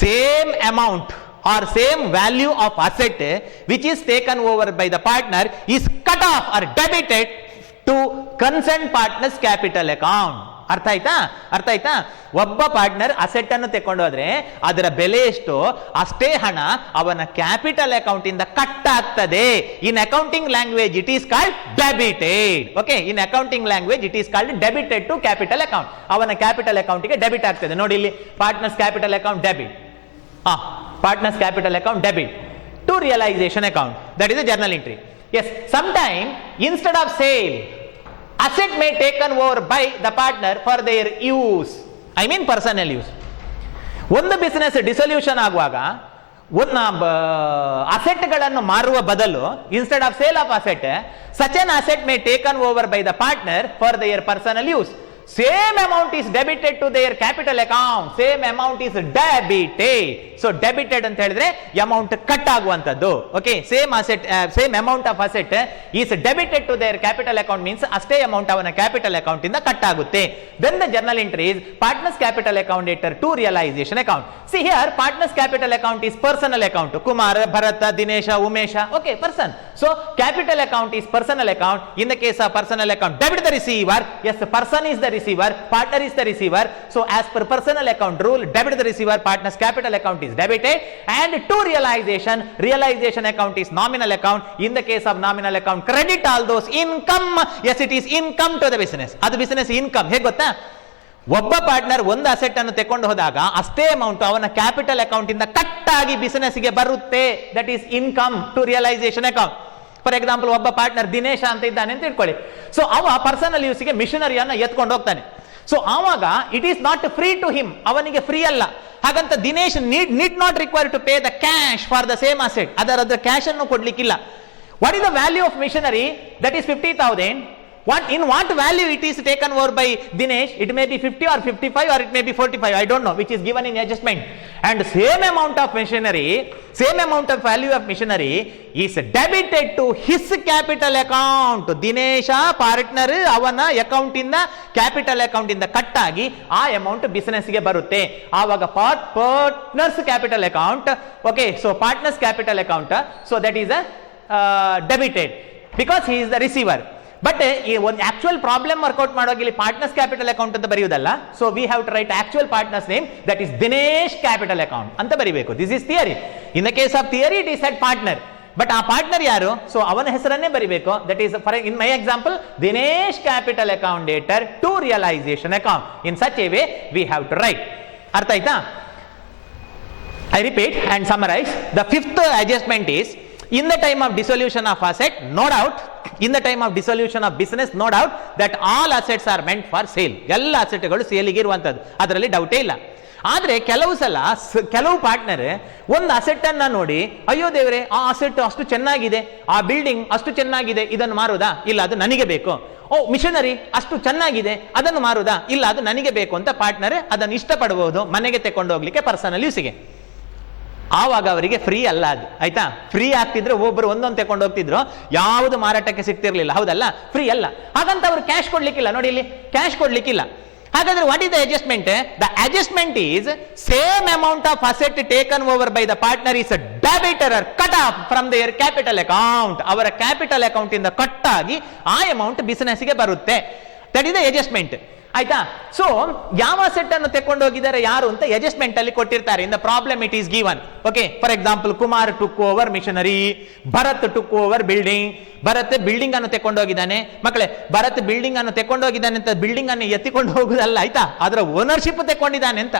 same amount or same value of asset which is taken over by the partner is cut off or debited to concerned partner's capital account. ಅರ್ಥ ಆಯ್ತಾ ಒಬ್ಬ partner asset ಅನ್ನು ತಕೊಂಡು ಹೋದ್ರೆ ಅದರ ಬೆಲೆ ಎಷ್ಟು ಅಷ್ಟೇ ಹಣ ಅವನ ಕ್ಯಾಪಿಟಲ್ ಅಕೌಂಟ್ ಇಂದ ಕಟ್ ಆಗ್ತದೆ. In accounting language it is called debited. Okay, in accounting language it is called debited to capital account. ಅವನ ಕ್ಯಾಪಿಟಲ್ ಅಕೌಂಟ್ ಗೆ ಡೆಬಿಟ್ ಆಗ್ತದೆ. ನೋಡಿ ಇಲ್ಲಿ partners capital account debit, partners capital account debit to realization account, that is a journal entry. Yes, sometime instead of sale, asset may taken over by the partner for their use, I mean personal use. ಒಂದು business dissolution ಆಗುವಾಗ ಅಸೆಟ್ಗಳನ್ನು ಮಾರುವ ಬದಲು instead of sale of asset, such an asset may taken over by the partner for their personal use. Same amount is debited to their capital account. Same amount is debited. So debited ಅಂತ ಹೇಳಿದ್ರೆ amount cut ಆಗುವಂತದ್ದು. Okay, same asset same amount of asset is debited to their capital account means ಅಷ್ಟೇ amount ಅವನ capital account ಇಂದ cut ಆಗುತ್ತೆ. Then the journal entry is partners capital account later to realization account. See here, partners capital account is personal account. Kumar, Bharata, Dinesha, Umesha. Okay, person. So capital account is personal account. In the case of personal account, debit the receiver. Yes, the person is the receiver, partner is the receiver. So as per personal account rule, debit the receiver, partner's capital account is debited, and to realization account is nominal account. In the case of nominal account, credit all those income. Yes, it is income to the business. ಅದು business income. ಹೇಗೆ ಗೊತ್ತಾ, ಒಬ್ಬ partner ಒಂದು asset ಅನ್ನು ತೆಕೊಂಡು ಹೋದಾಗ ಅಷ್ಟೇ amount ಅವನ capital account ಇಂದ ಕಟ್ ಆಗಿ ಬಿಸಿನೆಸ್ ಗೆ ಬರುತ್ತೆ. That is income to realisation account. For example, ಒಬ್ಬ ಪಾರ್ಟ್ನರ್ ದಿನೇಶ ಅಂತ ಇದ್ದಾನೆ ಅಂತ ಇಟ್ಕೊಳ್ಳಿ. ಸೊ ಅವ ಪರ್ಸನಲ್ ಯೂಸ್ಗೆ ಮಿಷನರಿಯನ್ನು ಎತ್ಕೊಂಡು ಹೋಗ್ತಾನೆ. ಸೊ ಆವಾಗ it is not free to him, ಅವನಿಗೆ ಫ್ರೀ ಅಲ್ಲ. ಹಾಗಂತ Dinesh need not require to pay the cash for the same asset. ಅದರ ಕ್ಯಾಶ್ ಅನ್ನು ಕೊಡ್ಲಿಕ್ಕಿಲ್ಲ. What is the value of machinery? That is 50,000. In what value it is taken over by Dinesh? It may be 50 or 55 or it may be 45, I don't know, which is given in adjustment. And same amount of machinery, same amount of value of machinery is debited to his capital account. Dinesha partner avana account inda capital account inda cut agi ಆ amount business ಗೆ ಬರುತ್ತೆ. ಆವಾಗ partners capital account, okay, so partners capital account, so that is debited because he is the receiver. But ಈ ಒಂದು actual problem work out ಮಾಡೋಗಿ partners capital account ಅಂತ ಬರೆಯುವುದಲ್ಲ. So we have to write actual partners name, that is Dinesh capital account ಅಂತ ಬರೀಬೇಕು. This is theory. In the case of theory it is said partner, but ಆ partner ಯಾರು? So ಅವನ ಹೆಸರನ್ನೇ ಬರೀಬೇಕು. That is for in my example Dinesh capital account debtor to realisation account. In such a way we have to right. ಅರ್ಥ ಆಯ್ತಾ? I repeat and summarize. The fifth adjustment is, in the time of dissolution of asset, no doubt, in the time of dissolution of business, no doubt that all assets are meant for sale. ಎಲ್ಲ ಅಸೆಟ್ಗಳು ಸೇಲಿಗೆ ಇರುವಂತದ್ದು, ಅದರಲ್ಲಿ ಡೌಟೇ ಇಲ್ಲ. ಆದ್ರೆ ಕೆಲವು ಸಲ ಕೆಲವು partner ಒಂದು asset ಅನ್ನ ನೋಡಿ, ಅಯ್ಯೋ ದೇವರೇ, ಆ ಅಸೆಟ್ ಅಷ್ಟು ಚೆನ್ನಾಗಿದೆ, ಆ ಬಿಲ್ಡಿಂಗ್ ಅಷ್ಟು ಚೆನ್ನಾಗಿದೆ, ಇದನ್ನು ಮಾರುದಾ? ಇಲ್ಲ, ಅದು ನನಗೆ ಬೇಕು. ಓ, ಮಿಷನರಿ ಅಷ್ಟು ಚೆನ್ನಾಗಿದೆ, ಅದನ್ನು ಮಾರುದಾ? ಇಲ್ಲ, ಅದು ನನಗೆ ಬೇಕು ಅಂತ ಪಾರ್ಟ್ನರ್ ಅದನ್ನು ಇಷ್ಟಪಡಬಹುದು ಮನೆಗೆ ತಕೊಂಡು ಹೋಗ್ಲಿಕ್ಕೆ, ಪರ್ಸನಲ್ ಯೂಸಿಗೆ. ಆವಾಗ ಅವರಿಗೆ ಫ್ರೀ ಅಲ್ಲ ಅದು. ಆಯ್ತಾ? ಫ್ರೀ ಆಗ್ತಿದ್ರೆ ಒಬ್ಬರು ಒಂದೊಂದು ತಕೊಂಡು ಹೋಗ್ತಿದ್ರು, ಯಾವುದು ಮಾರಾಟಕ್ಕೆ ಸಿಗ್ತಿರ್ಲಿಲ್ಲ. ಹೌದಲ್ಲ? ಫ್ರೀ ಅಲ್ಲ. ಹಾಗಂತ ಅವರು ಕ್ಯಾಶ್ ಕೊಡ್ಲಿಕ್ಕಿಲ್ಲ. ನೋಡಿ ಇಲ್ಲಿ ಕ್ಯಾಶ್ ಕೊಡ್ಲಿಕ್ಕಿಲ್ಲ. ಹಾಗಾದ್ರೆ what is the adjustment? The adjustment is same amount of asset taken over by the partner is debited cut off from their capital account. ಅವರ ಕ್ಯಾಪಿಟಲ್ ಅಕೌಂಟ್ ಇಂದ ಕಟ್ ಆಗಿ ಆ ಅಮೌಂಟ್ ಬಿಸಿನೆಸ್ ಗೆ ಬರುತ್ತೆ. That is the adjustment. ಆಯ್ತಾ? So ಯಾವ asset ಅನ್ನು ತೆಕೊಂಡು ಹೋಗಿದ್ದಾರೆ ಯಾರು ಅಂತ ಅಡ್ಜಸ್ಟ್ಮೆಂಟ್ ಅಲ್ಲಿ ಕೊಟ್ಟಿರ್ತಾರೆ. In the problem it is given. Okay, for example, Kumar took over machinery, Bharat took over building. Bharat building ಅನ್ನು ತೆಕೊಂಡು ಹೋಗಿದ್ದಾನೆ. ಮಕ್ಕಳೇ, ಭರತ್ ಬಿಲ್ಡಿಂಗ್ ಅನ್ನು ತೆಕೊಂಡು ಹೋಗಿದ್ದಾನೆ ಅಂತ ಬಿಲ್ಡಿಂಗ್ ಅನ್ನು ಎತ್ತಿಕೊಂಡು ಹೋಗುದಲ್ಲ, ಆಯ್ತಾ? ಅದರ ಓನರ್ಶಿಪ್ ತೆಕೊಂಡಿದ್ದಾನೆ ಅಂತ.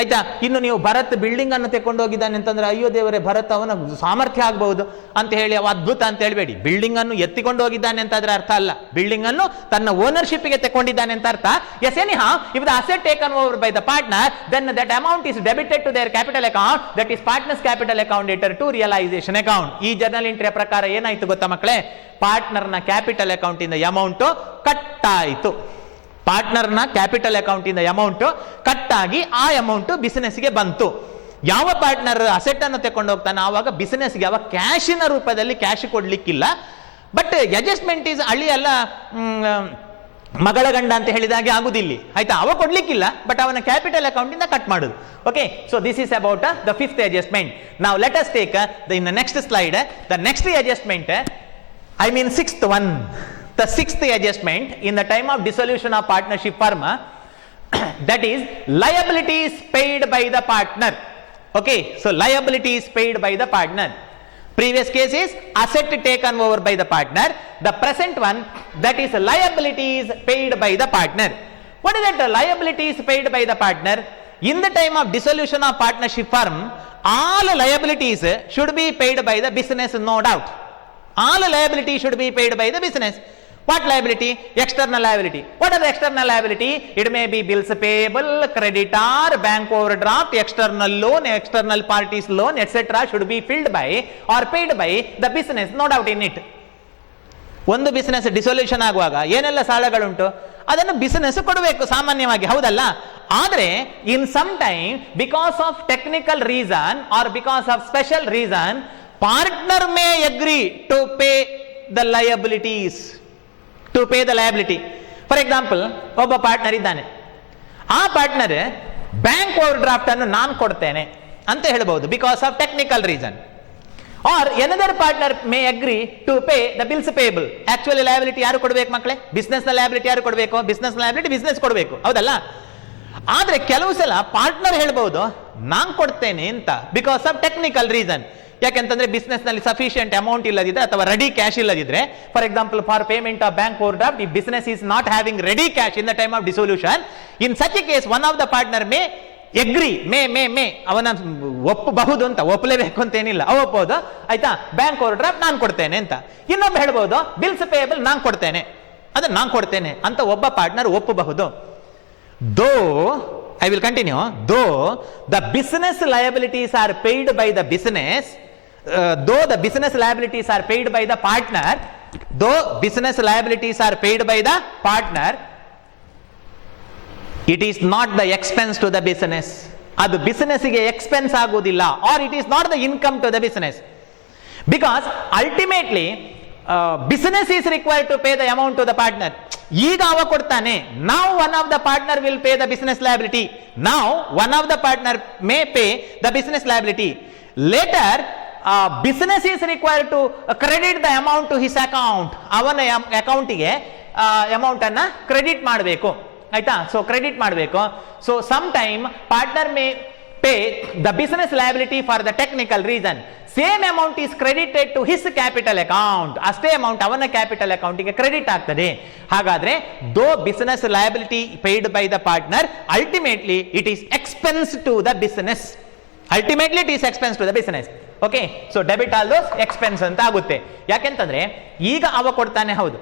ಆಯ್ತಾ? ಇನ್ನು ನೀವು ಭರತ್ ಬಿಲ್ಡಿಂಗ್ ಅನ್ನು ತೆಕೊಂಡು ಹೋಗಿದ್ದಾನೆ ಅಂತಂದ್ರೆ, ಅಯ್ಯೋ ದೇವರೇ, ಭರತ್ ಅವನ ಸಾಮರ್ಥ್ಯ ಆಗಬಹುದು ಅಂತ ಹೇಳಿ ಅವ ಅದ್ಭುತ ಅಂತ ಹೇಳ್ಬೇಡಿ. ಬಿಲ್ಡಿಂಗ್ ಅನ್ನು ಎತ್ತಿಕೊಂಡು ಹೋಗಿದ್ದಾನೆ ಅಂತ ಅದ್ರ ಅರ್ಥ ಅಲ್ಲ. ಬಿಲ್ಡಿಂಗ್ ಅನ್ನು ತನ್ನ ಓನರ್ಶಿಪ್ ಗೆ ತೆಕೊಂಡಿದ್ದಾನೆ ಅಂತ ಅರ್ಥ. Yes, anyhow, if the asset taken over by the partner, then that amount is debited to their capital account, that is partners capital account later to realisation account. ಈ journal ಎಂಟ್ರಿಯ ಪ್ರಕಾರ ಏನಾಯ್ತು ಗೊತ್ತಾ ಮಕ್ಕಳೇ? ಪಾರ್ಟ್ನರ್ನ ಕ್ಯಾಪಿಟಲ್ ಅಕೌಂಟ್ ಇಂದ amount cut ಆಯಿತು. ಪಾರ್ಟ್ನರ್ನ ಕ್ಯಾಪಿಟಲ್ ಅಕೌಂಟ್ ಇಂದ ಅಮೌಂಟ್ ಕಟ್ ಆಗಿ ಆ ಅಮೌಂಟ್ ಬಿಸಿನೆಸ್ಗೆ ಬಂತು. ಯಾವ ಪಾರ್ಟ್ನರ್ ಅಸೆಟ್ ಅನ್ನು ತಕೊಂಡು ಹೋಗ್ತಾನೆ ಆವಾಗ ಬಿಸಿನೆಸ್ಗೆ ಅವ ಕ್ಯಾಶಿನ ರೂಪದಲ್ಲಿ ಕ್ಯಾಶ್ ಕೊಡ್ಲಿಕ್ಕಿಲ್ಲ. ಬಟ್ ಅಡ್ಜಸ್ಟ್ಮೆಂಟ್ ಈಸ್ ಹಳ್ಳಿ ಎಲ್ಲ ಮಗಳ ಗಂಡ ಅಂತ ಹೇಳಿದಾಗೆ ಆಗುದಿಲ್ಲ ಆಯ್ತಾ, ಅವ ಕೊಡ್ಲಿಕ್ಕಿಲ್ಲ ಬಟ್ ಅವನ ಕ್ಯಾಪಿಟಲ್ ಅಕೌಂಟ್ ಇಂದ ಕಟ್ ಮಾಡುದು. Okay, so this is about the fifth adjustment. ನಾವು let us take in the next slide the next adjustment, I mean sixth one, the sixth adjustment in the time of dissolution of partnership firm, that is liabilities paid by the partner. Okay, so liabilities paid by the partner. Previous case is asset taken over by the partner. The present one, that is liabilities paid by the partner. What is that? Liabilities paid by the partner. In the time of dissolution of partnership firm, all liabilities should be paid by the business, no doubt. All liability should be paid by the business. What liability? External liability. What are the external liability? It may be bills payable, creditor, bank overdraft, external loan, external parties loan, etc. should be filled by or paid by the business, no doubt in it. ಒಂದು business dissolution ಆಗುವಾಗ ಏನೆಲ್ಲ ಸಾಲಗಳುಂಟು ಅದನ್ನು business ಕೊಡಬೇಕು ಸಾಮಾನ್ಯವಾಗಿ, ಹೌದಲ್ಲ? ಆದರೆ in some time because of technical reason or because of special reason, partner may agree to pay the liabilities, to pay the liability. For example, ಒಬ್ಬ ಪಾರ್ಟ್ನರ್ ಇದ್ದಾನೆ, ಆ ಪಾರ್ಟ್ನರ್ ಬ್ಯಾಂಕ್ ಓವರ್ ಡ್ರಾಫ್ಟ್ ಅನ್ನು ನಾನು ಕೊಡ್ತೇನೆ ಅಂತ ಹೇಳ್ಬಹುದು because of technical reason. Or another partner may agree to pay the bills payable. Actually liability ಯಾರು ಕೊಡಬೇಕು ಮಕ್ಕಳೇ? ಬಿಸ್ನೆಸ್ ನ ಲಯಬಿಲಿಟಿ ಯಾರು ಕೊಡಬೇಕು? ಬಿಸ್ನೆಸ್ ಲಯಬಿಲಿಟಿ ಬಿಸ್ನೆಸ್ ಕೊಡಬೇಕು, ಹೌದಲ್ಲ? ಆದ್ರೆ ಕೆಲವು ಸಲ ಪಾರ್ಟ್ನರ್ ಹೇಳ್ಬಹುದು ನಾನ್ ಕೊಡ್ತೇನೆ ಅಂತ ಬಿಕಾಸ್ ಆಫ್ ಟೆಕ್ನಿಕಲ್ ರೀಸನ್. ಯಾಕೆಂತಂದ್ರೆ ಬಿಸ್ನೆಸ್ ನಲ್ಲಿ ಸಫಿಷಿಯಂಟ್ ಅಮೌಂಟ್ ಇಲ್ಲದಿದ್ರೆ ಅಥವಾ ರೆಡಿ ಕ್ಯಾಶ್ ಇಲ್ಲದಿದ್ರೆ, for example for payment of bank overdraft, ಈ business is not having ready cash in the time of dissolution, in such a case one of the partner may agree, may ಅವನ ಒಪ್ಪಬಹುದು ಅಂತ, ಒಪ್ಪಲೇಬೇಕು ಅಂತ ಏನಿಲ್ಲ, ಒಪ್ಪಬಹುದು ಆಯ್ತಾ, bank over draft ನಾನು ಕೊಡ್ತೇನೆ ಅಂತ. ಇನ್ನೊಬ್ಬ ಹೇಳ್ಬೋದು ಬಿಲ್ಸ್ ಪೇಯಬಲ್ ನಾನು ಕೊಡ್ತೇನೆ, ಅದನ್ನ ನಾನು ಕೊಡ್ತೇನೆ ಅಂತ ಒಬ್ಬ ಪಾರ್ಟ್ನರ್ ಒಪ್ಪಬಹುದು. ದೋ I will continue. Though the business liabilities are paid by the business, though the business liabilities are paid by the partner, though business liabilities are paid by the partner, it is not the expense to the business. ಅದು ಬಿಸಿನೆಸ್ಗೆ expense ಆಗುವುದಿಲ್ಲ, or it is not the income to the business, because ultimately business is required to pay the amount to the partner. ಈಗ ಅವ ಕೊಡ್ತಾನೆ, now one of the partner will pay the business liability, now one of the partner may pay the business liability. Later business is required to credit the amount to his account. ಅವನ ಅಕೌಂಟಿಗೆ amount ಅನ್ನ credit ಮಾಡಬೇಕು, ಆಯ್ತಾ? So credit ಮಾಡಬೇಕು. So some time partner may pay the business liability for the technical reason. Same amount is credited to his capital account. ಅಷ್ಟೇ amount ಅವನ capital ಅಕೌಂಟಿಗೆ credit ಆಗ್ತದೆ. ಹಾಗಾದ್ರೆ though business liability paid by the partner, ultimately it is expense to the business. Ultimately it is expense to the business. Okay, so debit all those expense ಅಂತ ಆಗುತ್ತೆ. ಯಾಕೆಂತಂದ್ರೆ ಈಗ ಅವ ಕೊಡ್ತಾನೆ, ಹೌದು.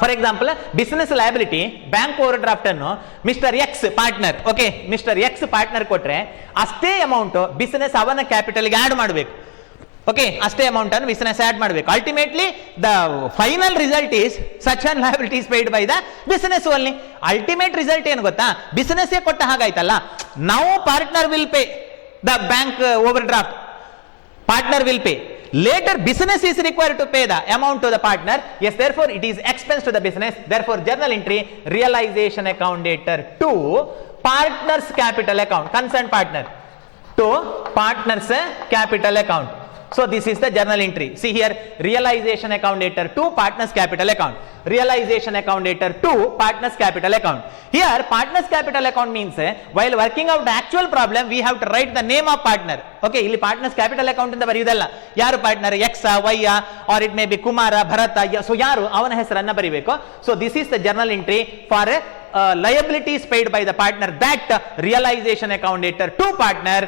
For example business liability bank overdraft ಅನ್ನು mister X partner, okay, mister X partner ಕೊಟ್ರೆ ಅಷ್ಟೇ ಅಮೌಂಟ್ ಬಿಸಿನೆಸ್ ಅವನ ಕ್ಯಾಪಿಟಲ್ಗೆ ಆಡ್ ಮಾಡಬೇಕು. ಓಕೆ, ಅಷ್ಟೇ ಅಮೌಂಟ್ ಅನ್ನು ಬಿಸಿನೆಸ್ ಆಡ್ ಮಾಡಬೇಕು. Ultimately the final result is such and liabilities paid by the business only. Ultimate result ಏನು ಗೊತ್ತಾ? ಬಿಸಿನೆಸ್ ಕೊಟ್ಟ ಹಾಗಾಯ್ತಲ್ಲ. ನಾವು partner will pay the bank overdraft, partner will pay. Later business is required to pay the amount to the partner. Yes, therefore it is expense to the business. Therefore journal entry realization account dated to partner's capital account, concerned partner to partner's capital account. So this is the journal entry. See here, realization account dated to partner's capital account, realization account dated to partner's capital account. Here partner's capital account means while working out the actual problem we have to write the name of partner. Okay, ಇಲ್ಲಿ partner's capital account ಅಂತ ಬರೆಯುವುದಲ್ಲ, ಯಾರು partner, X Y or it may be Kumar, Bharat, so ಯಾರು ಅವನ ಹೆಸರನ್ನ ಬರೀಬೇಕು. So this is the journal entry for liabilities paid by the partner, that realization account dated to partner,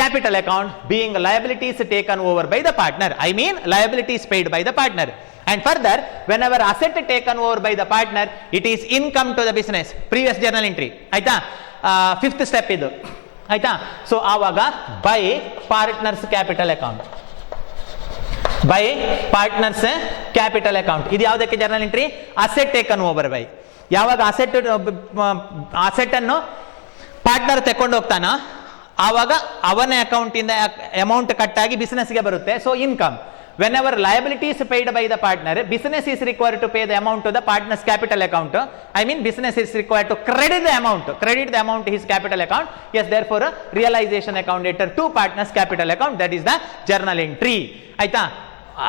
capital account being liabilities taken over by the partner, I mean liabilities paid by the partner. And further, whenever asset taken over by the partner, it is income to the business. Previous journal entry, ಆಯ್ತಾ? Fifth step ಇದು, ಆಯ್ತಾ? So ಆವಾಗ by partners capital account, by partners capital account. ಇದು ಯಾವುದಕ್ಕೆ journal entry? Asset taken over by. ಯಾವಾಗ asset ಅನ್ನು partner ತಕೊಂಡು ಆವಾಗ ಅವನ ಅಕೌಂಟ್ ಇಂದ ಅಮೌಂಟ್ ಕಟ್ ಆಗಿ ಬಿಸಿನೆಸ್ಗೆ ಬರುತ್ತೆ, so income. whenever liability is paid by the partner, business is required to pay the amount to the partner's capital account. I mean business is required to credit the amount to his capital account. Yes, therefore realization account enter to partner's capital account, that is the journal entry. Aita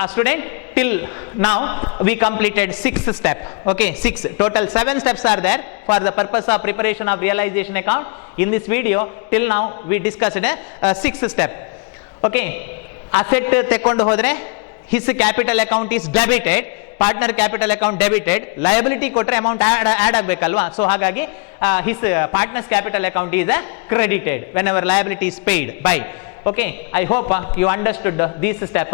student, till now we completed 6th step. Okay, 6 total 7 steps are there for the purpose of preparation of realization account. In this video till now we discussed a 6th step. Okay, asset tekondu hodre his capital account is debited, partner capital account debited, liability kotre amount add agbekalva, so hagagi his partner's capital account is credited whenever liability is paid by. Okay, I hope you understood this step.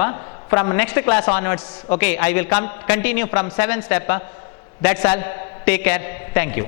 From next class onwards, okay, I will continue from 7th step. That's all. Take care. Thank you.